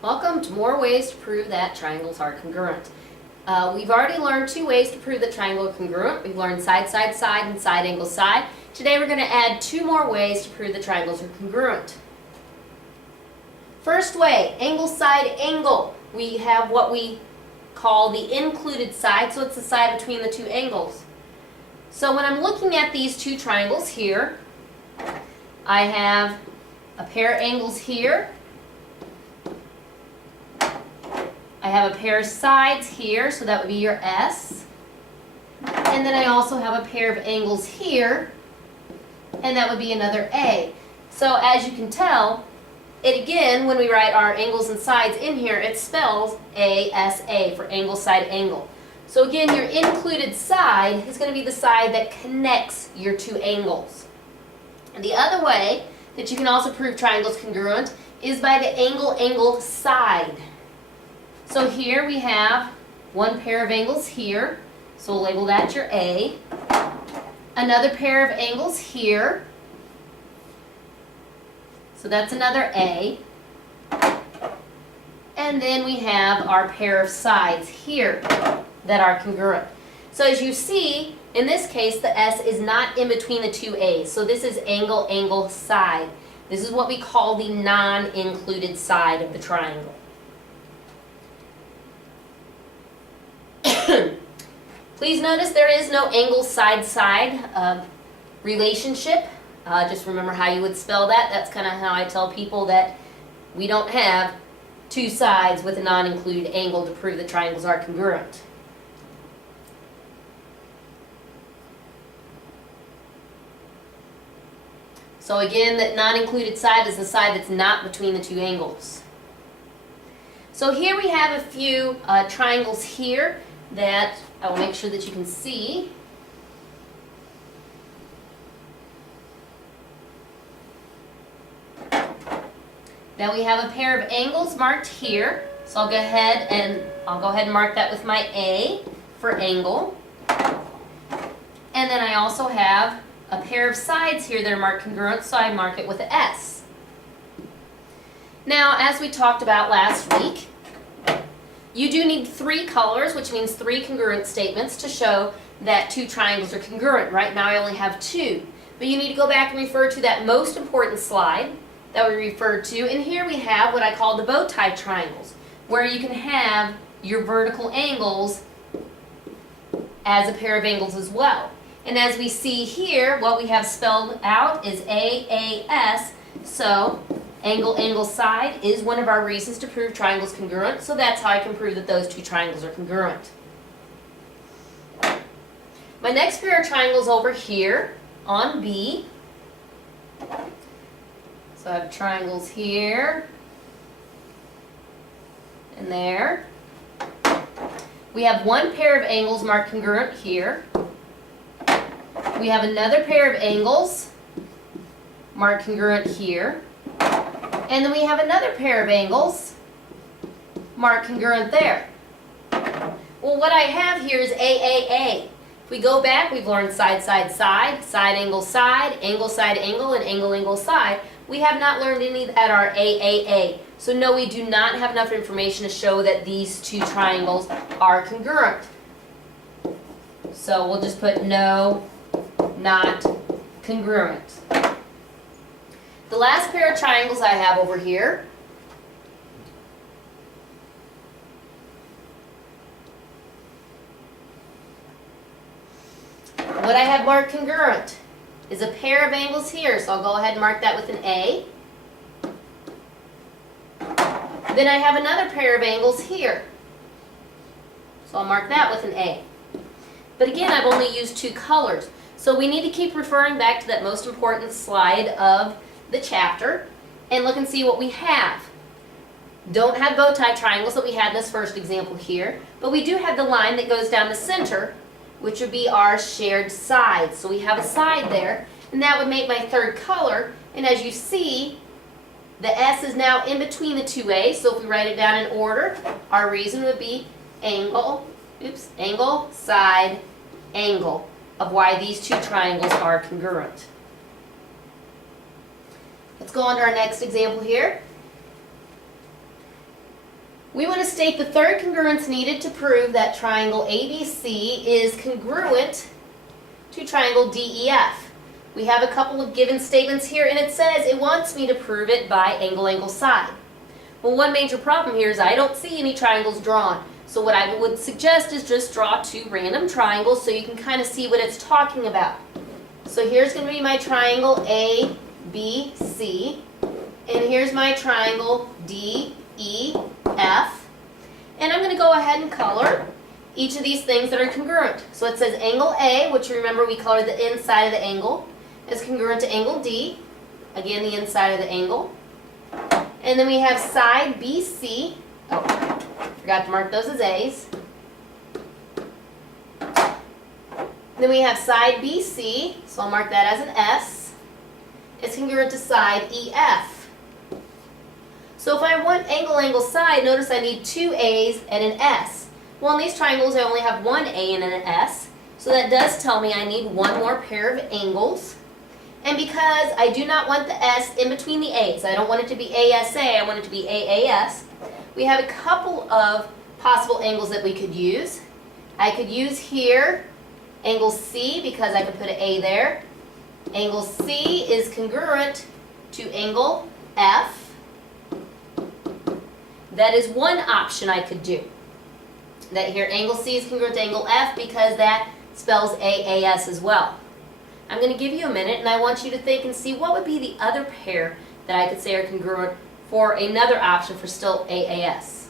Welcome to more ways to prove that triangles are congruent. We've already learned two ways to prove that triangles are congruent. We've learned side, side, side, and side, angle, side. Today we're going to add two more ways to prove that triangles are congruent. First way, angle, side, angle. We have what we call the included side, so it's the side between the two angles. So when I'm looking at these two triangles here, I have a pair of angles here. I have a pair of sides here, so that would be your S. And then I also have a pair of angles here, and that would be another A. So as you can tell, it again, when we write our angles and sides in here, it spells ASA for angle, side, angle. So again, your included side is going to be the side that connects your two angles. And the other way that you can also prove triangles congruent is by the angle, angle, side. So here we have one pair of angles here, so we'll label that your A. Another pair of angles here, so that's another A. And then we have our pair of sides here that are congruent. So as you see, in this case, the S is not in between the two A's, so this is angle, angle, side. This is what we call the non-included side of the triangle. Please notice there is no angle side-side relationship. Just remember how you would spell that. That's kind of how I tell people that we don't have two sides with a non-included angle to prove that triangles are congruent. So again, that non-included side is the side that's not between the two angles. So here we have a few triangles here that I will make sure that you can see. Now we have a pair of angles marked here, so I'll go ahead and mark that with my A for angle. And then I also have a pair of sides here that are marked congruent, so I mark it with an S. Now, as we talked about last week, you do need three colors, which means three congruent statements to show that two triangles are congruent. Right now I only have two, but you need to go back and refer to that most important slide that we referred to, and here we have what I call the bow tie triangles, where you can have your vertical angles as a pair of angles as well. And as we see here, what we have spelled out is AAS, so angle, angle, side is one of our reasons to prove triangles congruent, so that's how I can prove that those two triangles are congruent. My next pair of triangles over here on B, so I have triangles here and there. We have one pair of angles marked congruent here. We have another pair of angles marked congruent here. And then we have another pair of angles marked congruent there. Well, what I have here is AAA. If we go back, we've learned side, side, side, side, angle, side, angle, and angle, angle, side. We have not learned any at our AAA. So no, we do not have enough information to show that these two triangles are congruent. So we'll just put no, not congruent. The last pair of triangles I have over here what I have marked congruent is a pair of angles here, so I'll go ahead and mark that with an A. Then I have another pair of angles here, so I'll mark that with an A. But again, I've only used two colors, so we need to keep referring back to that most important slide of the chapter and look and see what we have. Don't have bow tie triangles that we had in this first example here, but we do have the line that goes down the center, which would be our shared side. So we have a side there, and that would make my third color. And as you see, the S is now in between the two A's, so if we write it down in order, our reason would be angle, angle, side, angle, of why these two triangles are congruent. Let's go on to our next example here. We want to state the third congruence needed to prove that triangle ABC is congruent to triangle DEF. We have a couple of given statements here, and it says it wants me to prove it by angle, angle, side. Well, one major problem here is I don't see any triangles drawn. So what I would suggest is just draw two random triangles so you can kind of see what it's talking about. So here's going to be my triangle ABC, and here's my triangle DEF. And I'm going to go ahead and color each of these things that are congruent. So it says angle A, which remember we colored the inside of the angle, is congruent to angle D, again the inside of the angle. And then we have side BC, oh, forgot to mark those as A's. Then we have side BC, so I'll mark that as an S. It's congruent to side EF. So if I want angle, angle, side, notice I need two A's and an S. Well, in these triangles I only have one A and an S, so that does tell me I need one more pair of angles. And because I do not want the S in between the A's, I don't want it to be ASA, I want it to be AAS, we have a couple of possible angles that we could use. I could use here angle C because I could put an A there. Angle C is congruent to angle F. That is one option I could do. That here angle C is congruent to angle F because that spells AAS as well. I'm going to give you a minute and I want you to think and see what would be the other pair that I could say are congruent for another option for still AAS.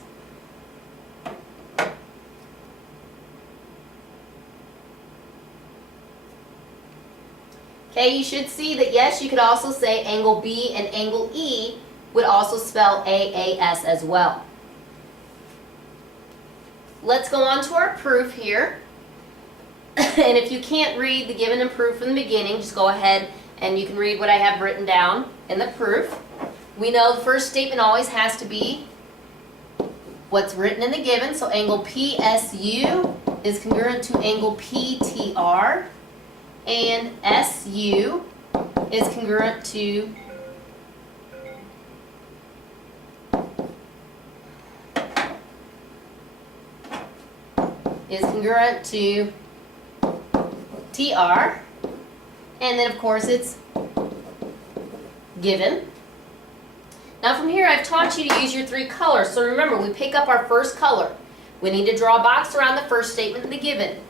Okay, you should see that yes, you could also say angle B and angle E would also spell AAS as well. Let's go on to our proof here. And if you can't read the given and proof from the beginning, just go ahead and you can read what I have written down in the proof. We know the first statement always has to be what's written in the given. So angle PSU is congruent to angle PTR, and SU is congruent to TR, and then of course it's given. Now from here I've taught you to use your three colors, so remember we pick up our first color. We need to draw a box around the first statement of the given.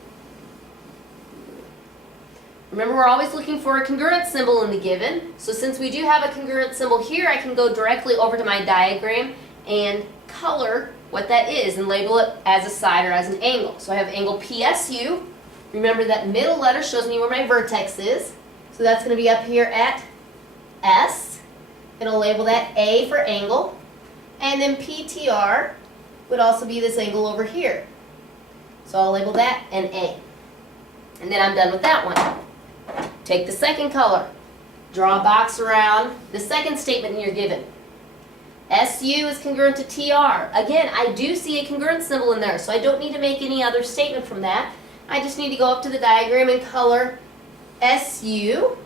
Remember we're always looking for a congruent symbol in the given, so since we do have a congruent symbol here, I can go directly over to my diagram and color what that is and label it as a side or as an angle. So I have angle PSU. Remember that middle letter shows me where my vertex is. So that's going to be up here at S. Going to label that A for angle. And then PTR would also be this angle over here. So I'll label that an A. And then I'm done with that one. Take the second color. Draw a box around the second statement in your given. SU is congruent to TR. Again, I do see a congruent symbol in there, so I don't need to make any other statement from that. I just need to go up to the diagram and color SU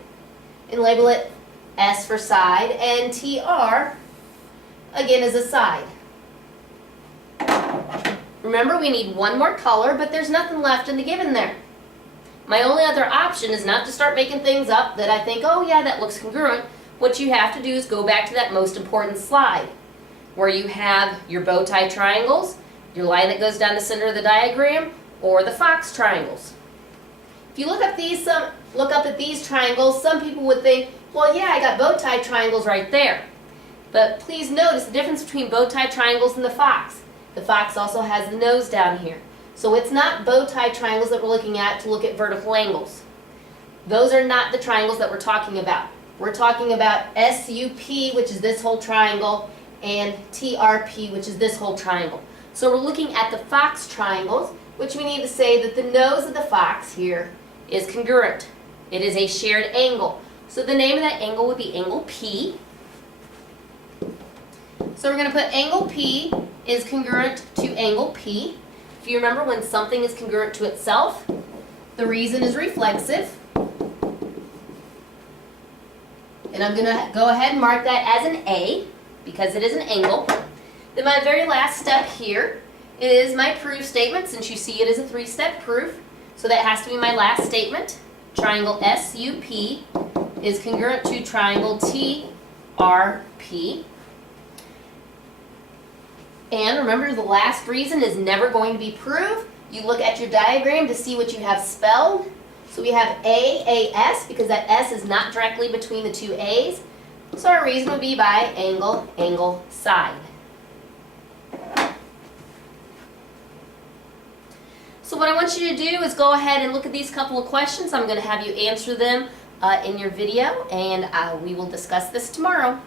and label it S for side, and TR again is a side. Remember, we need one more color, but there's nothing left in the given there. My only other option is not to start making things up that I think, oh yeah, that looks congruent. What you have to do is go back to that most important slide where you have your bow tie triangles, your line that goes down the center of the diagram, or the fox triangles. If you look up at these triangles, some people would think, well yeah, I got bow tie triangles right there. But please notice the difference between bow tie triangles and the fox. The fox also has the nose down here. So it's not bow tie triangles that we're looking at to look at vertical angles. Those are not the triangles that we're talking about. We're talking about SUP, which is this whole triangle, and TRP, which is this whole triangle. So we're looking at the fox triangles, which we need to say that the nose of the fox here is congruent. It is a shared angle. So the name of that angle would be angle P. So we're going to put angle P is congruent to angle P. If you remember, when something is congruent to itself, the reason is reflexive. And I'm going to go ahead and mark that as an A because it is an angle. Then my very last step here is my proof statement, since you see it as a 3-step proof. So that has to be my last statement. Triangle SUP is congruent to triangle TRP. And remember, the last reason is never going to be proved. You look at your diagram to see what you have spelled. So we have AAS because that S is not directly between the two A's. So our reason would be by angle, angle, side. So what I want you to do is go ahead and look at these couple of questions. I'm going to have you answer them in your video, and we will discuss this tomorrow.